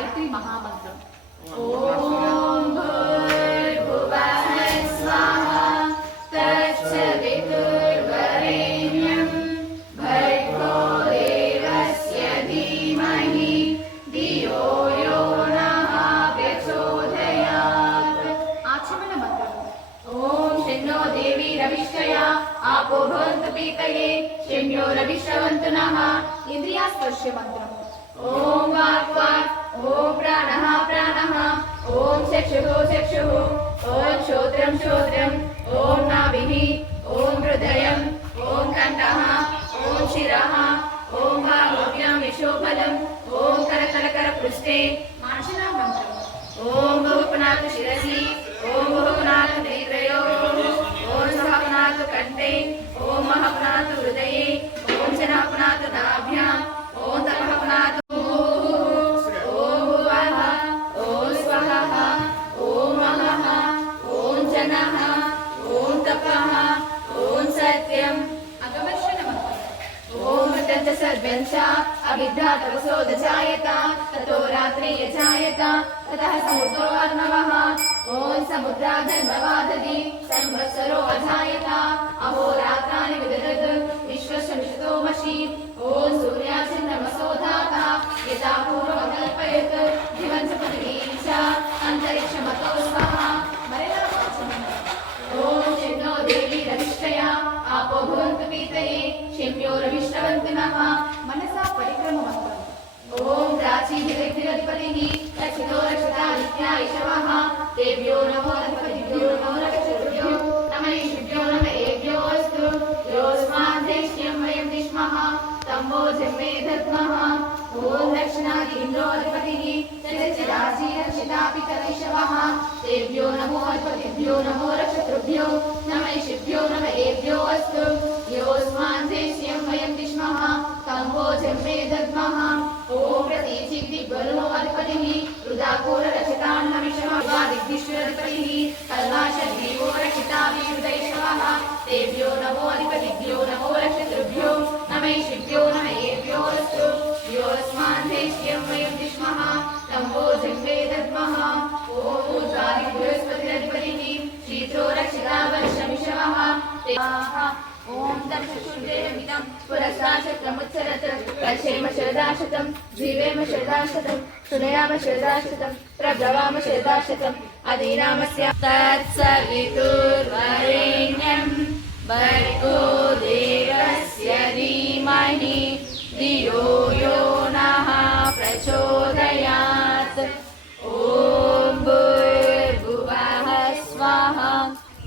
गायत्री महामंत्रम। ओम भूर्भुवः स्वाहा तत्सवितुर्वरेण्यं भर्गो देवस्य धीमहि धियो यो नः प्रचोदयात्। आचमन मंत्रम। ओम शन्नो देवी रविष्टया आपो भवन्तु पीतये शम्यो रविश्रवन्तु नः। इंद्रिया स्पर्श मंत्रम। ओम वाक् वाक् ओम प्राणः प्राणः ओम चक्षुः चक्षुः ओम श्रोत्रं श्रोत्रम् ओम नाभिः ओम हृदयम् ओम कण्ठः ओम शिरः ओम वाग्भ्यां यशोफलम् ओम करतलकरपृष्ठे मार्जना मंत्रम। ओम बहुपुनातु शिरसि ओम बहुपुनातु नेत्रयोः ओम सहपुनातु कण्ठे ओम महपुनातु हृदये ओम शनपुनातु नाभ्याम् ओम तपःपुनातु अविद्या तपसो जायत ततो रात्रि जायत ततः समुद्रो अर्णवः ओम समुद्राधर्मवादति संवत्सरो अजायत अहोरात्राणि विदधत् विश्वस्य विश्वतोमसि ओम सूर्याचन्द्रमसो धाता यथा पूर्वमकल्पयत् दिवं च पृथिवीं च अन्तरिक्षमतो स्वः। ओम शन्नो देवी रविष्टया आपो भवन्तु पीतये शम्यो रविश्रवन्तु नः। मनसा परिक्रम मंत्रम। ओम प्राचीनधिपतिः रक्षितो रक्षिता ईशवः देव्यो नमो अधिपतिभ्यो नमो रक्षितृभ्यो नमः ईश्वभ्यो नमः एभ्यो अस्तु योऽस्मान् देश्यं वयं दिश्मः तम्बो जन्मे दद्मः। ओम दक्षिणादीन्द्रो अधिपतिः चरचिराजी रक्षिता पितरीशवः देव्यो नमो अधिपतिभ्यो नमो रक्षितृभ्यो नमः ईश्वभ्यो नमः एभ्यो अस्तु योऽस्मान् देश्यं वयं दिश्मः तम्बो जन्मे दद्मः। ओम प्रतीचिदिग्बलो अधिपतिः रुदाकोररक्षितान्नमिषमः दिग्विश्वधिपतिः कल्माषद्वीवो रक्षिता विहृदैषवः देव्यो नमो अधिपतिभ्यो नमो रक्षितृभ्यो नमः ईश्वभ्यो नमः एभ्यो अस्तु योऽस्मान् देश्यं वयं दिश्मः तम्बो जन्मे दद्मः। ओम बृहस्पतिरधिपतिः शीतो रक्षिता वर्षमिषवः ओम दक्षशूद्रेमिदं पुरस्ताशतमुत्सरत् पश्येम शरदाशतं जीवेम शरदाशतं शृणुयाम शरदाशतं प्रब्रवाम शरदाशतं अदीनामस्य तत्सवितुर्वरेण्यं भर्गो देवस्य धीमहि धियो यो नः प्रचोदयात्। ओम भूर्भुवः स्वाहा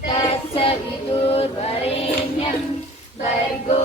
तत्सवितुर्वरेण्यं भर्गो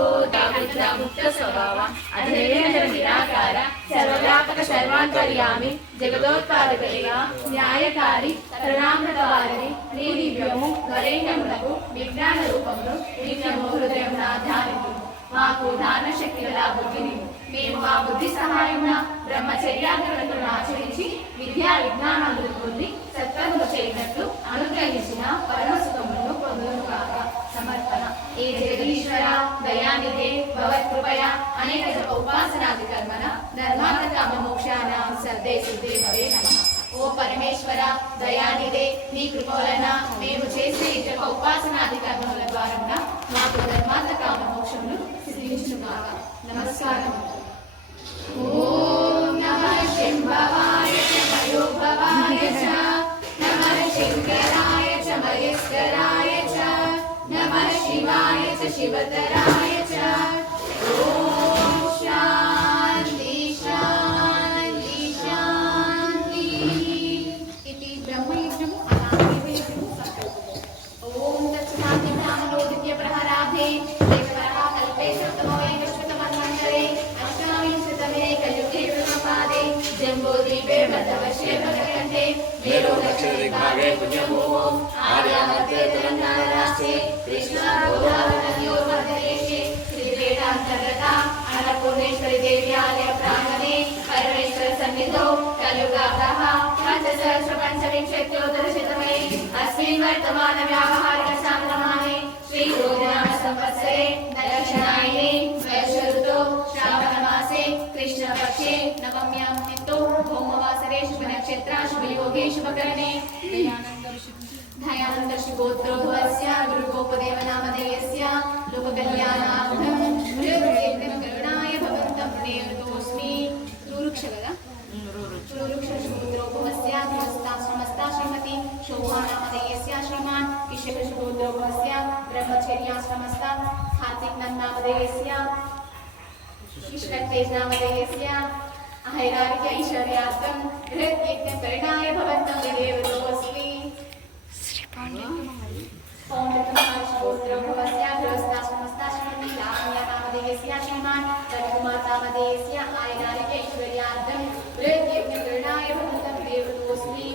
मुक्त स्वभाव अधेयन निराकार सर्वव्यापक सर्वान्तर्यामि जगदोत्पादकैः न्यायकारी కరుణామృతవారిని నీ దివ్యము వరేణ్యములకు విజ్ఞాన రూపమును నిత్యము హృదయమున ధ్యానించు మాకు దాన శక్తి గల బుద్ధిని మేము మా బుద్ధి సహాయమున బ్రహ్మచర్యాగ్రహములను ఆచరించి విద్యా విజ్ఞానాలు పొంది సత్కర్మలు చేయనట్లు అనుగ్రహించిన పరమసుఖములను పొందును కాక సమర్పణ। ఏ జగదీశ్వర దయానిధే భవత్కృపయా అనేక జప ఉపాసనాది కర్మణ ధర్మార్థ కామ మోక్షానాం సర్వే సిద్ధే భవే నమః। ఓ పరమేశ్వర దయానిధే నీ కృప వలన మేము చేసే ఈ జప ఉపాసనాది కర్మల ద్వారా మాకు ధర్మార్థ కామ మోక్షములు సిద్ధించును కాక। నమస్కారం। ఓం నమః శంభవాయ చ మయోభవాయ చ నమః శంకరాయ చ మహేశ్వరాయ చ नमः शिवाय च शिवतराय च। ओम शांति शांति शांति। इति ब्रह्मयज्ञम् अनादिवेदम् संकल्पः। ओम तत्समाधि ब्राह्मणो द्वितीय प्रहराधे एकवरः कल्पे सप्तमो विश्वतमन्वन्तरे अष्टाविंशतमे कलियुगे प्रथमपादे जम्बूद्वीपे मध्यवर्षे भगकण्ठे मेरो दक्षिणदिग्भागे पुण्यभूमौ आर्यावर्ते तेलङ्गानाराष्ट्रे कृष्णा गोदावरीनद्योर्मध्यदेशे श्रीवेदान्तर्गता अन्नपूर्णेश्वरी देवी आलय प्राङ्गणे परमेश्वर सन्निधौ कलियुगाब्दः पञ्चसहस्रपञ्चविंशत्योत्तरशतमे अस्मिन् वर्तमान व्यावहारिक चान्द्रमाने श्रीरोहिणाम संवत्सरे दक्षिणायने वर्ष ऋतौ श्रावणमासे कृष्णपक्षे नवम्यां तिथौ भौमवासरे शुभनक्षत्रा शुभयोगे शुभकरणे दयानन्दर्षि गोत्रोभवस्य गुरुगोपदेव नामधेयस्य लोककल्याणार्थं हृदयेन करुणाय भवन्तं प्रणेतोऽस्मि रुरुक्ष కదా रुरुक्ष गोत्रोभवस्य गृहस्थाश्रमस्था श्रीमती शोभा नामधेयस्य श्रीमान् किशकश गोत्रोभवस्य ब्रह्मचर्याश्रमस्था कार्तिक नामधेयस्य कृष्णतेज नामधेयस्य अहैरारिक ऐश्वर्यार्थं हृदयेन करुणाय भवन्तं देवतोऽस्मि गोत्रोभवस्य गृहस्थाश्रमस्था श्रीमती लावण्या नामधेयस्य श्रीमान् रविकुमार नामधेयस्य अहैरारिक ऐश्वर्यार्थं हृदयेन करुणाय भवन्तं देवतोऽस्मि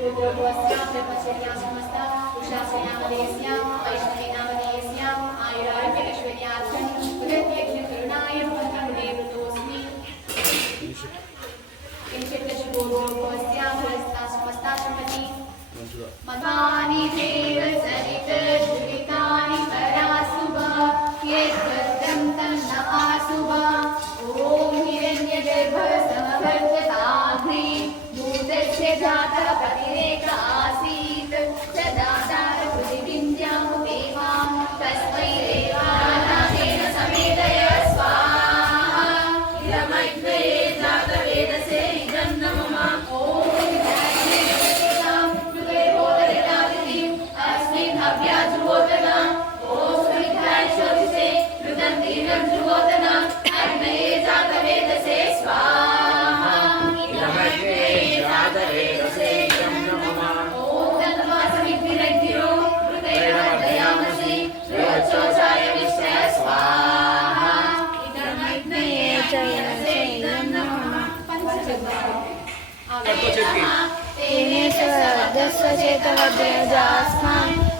गोत्रोभवस्य ब्रह्मचर्याश्रमस्था उषाश्री नामधेयस्य वैष्णवी नामधेयस्य अहैरारिक ऐश्वर्यार्थं हृदयेन करुणाय भवन्तं देवतोऽस्मि गोत्रोभवस्य गृहस्थाश्रमस्था श्रीमती मतानि देव सरित दुरितानि परासुभा यद्भद्रं तन्न आसुभा ॐ हिरण्यगर्भ समवर्तताग्नि भूतस्य जातः पतिरेक आसीत् स दातार पृथिवीन्द्यामु देवां तस्मै देवानाथेन समेतय स्वाहा इदमग्नये जातवेदसे इदं नमः ॐ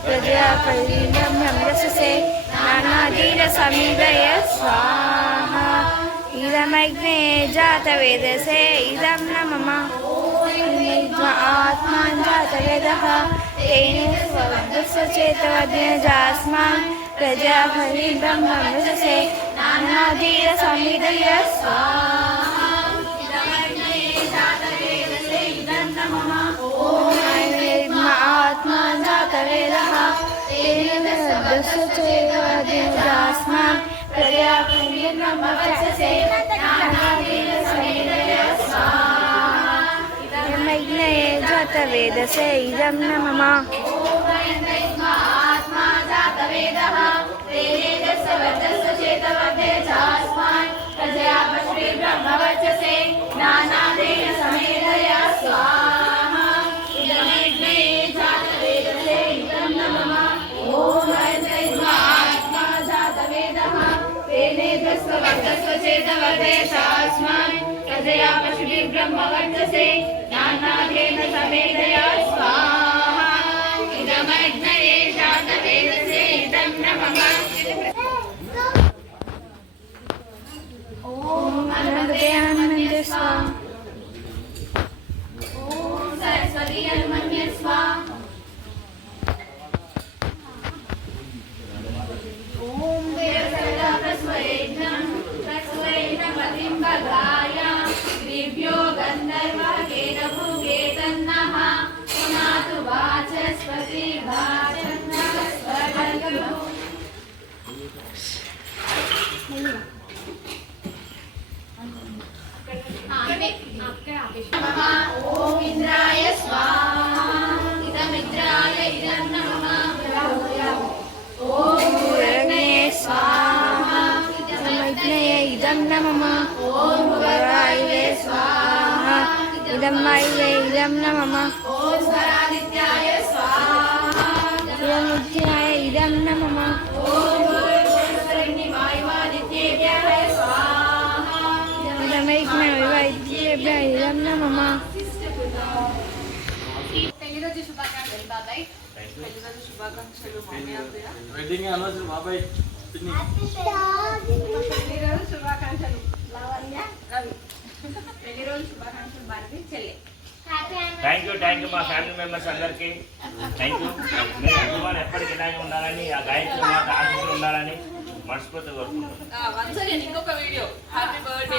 प्रजापतिब्रह्मसे नानाधीरसमीदय स्वाहा इदमग्ने जातवेदसे इदं न मम आत्मा जातवेदः तेन स्वचेतवद्यजास्मान् प्रजापतिब्रह्मसे नानाधीरसमीदय स्वाहा आत्मा जातवेदः तेन स्वचेतवद्यजास्मान् प्रजापतिब्रह्मसे नानाधीरसमीदय स्वाहा इदमग्ने जातवेदसे इदं न मम आत्मा जातवेदः तेन स्वचेतवद्यजास्मान् प्रजापतिब्रह्मसे नानाधीरसमीदय स्वाहा इदमग्ने जातवेदसे इदं न मम आत्मा जातवेदः तेन स्वचेतवद्यजास्मान् प्रजापतिब्रह्मसे नानाधीन समेदय स्वाहा इदमग्ने जातवेदसे इदं न मम ॐ हनुमते स्वाहा ॐ सरस्वती हनुमन्ये स्वाहा ॐ देवसदा प्रस्वयेज्ञं पतिं भद्राय दिव्यो गन्धर्वकेतभुगे तन्नः पुनातु वाचस्पति भाचन्नः ॐ इन्द्राय स्वाहा इदमिन्द्राय इदं नमः ॐ भूरग्ने स्वाहा इदमग्ने इदं न मम ॐ भुवराय स्वाहा इदं वायुवे इदं न मम ॐ स्वरादित्याय स्वाहा इदमुद्याय इदं न मम ॐ भूर्भुवस्वरग्निवायुवादित्येभ्यः स्वाहा इदमैक्मे वैद्येभ्यः इदं न मम పెళ్లి రోజు శుభాకాంక్షలు బాబాయ్. వెడ్డింగ్ అనవసరం బాబాయ్ పిన్ని పెళ్లి రోజు శుభాకాంక్షలు లావణ్య రవి. పెళ్లి రోజు శుభాకాంక్షలు భారతి చెల్లి. థ్యాంక్ యూ మా ఫ్యామిలీ మెంబర్స్ అందరికీ థ్యాంక్ యూ. మీ అభిమానం ఎప్పటికీ ఇలాగే ఉండాలని ఆ గాయత్రి మాత ఆశీస్సులు ఉండాలని మనస్ఫూర్తిగా కోరుకుంటున్నాను. ఇంకొక వీడియో హ్యాపీ బర్త్డే